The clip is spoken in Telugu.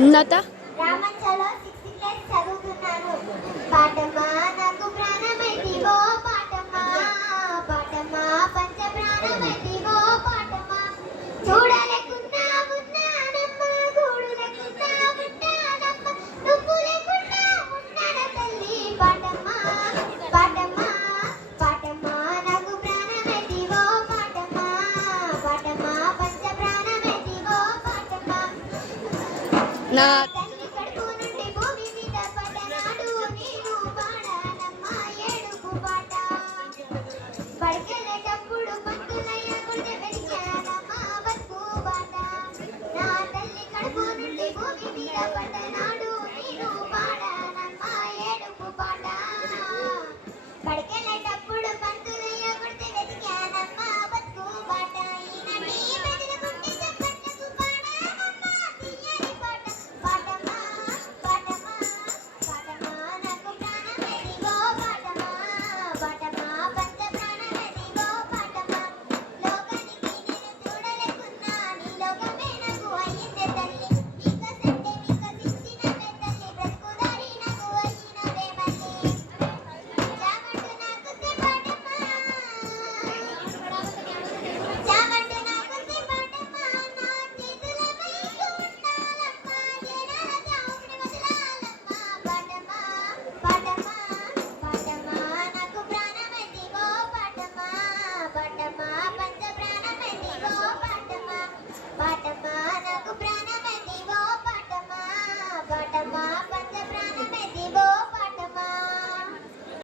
ఉన్నత రామంచలో 6th క్లాస్ చదువుతున్నాను. పాటమా నాకు ప్రాణమైతివో పాటమా, పాటమా పంచ ప్రాణమైతివో పాటమా. చూడలేకున్నా ఉన్నానమ్మ, గూడు లేకున్నా ఉంటానమ్మ, నువ్వు లేకున్నా ఉన్నాన తల్లి. పాటమా పాటమా పాటమా నాకు ప్రాణమైతివో పాటమా, పాటమా పంచ ప్రాణమైతివో పాటమా. నా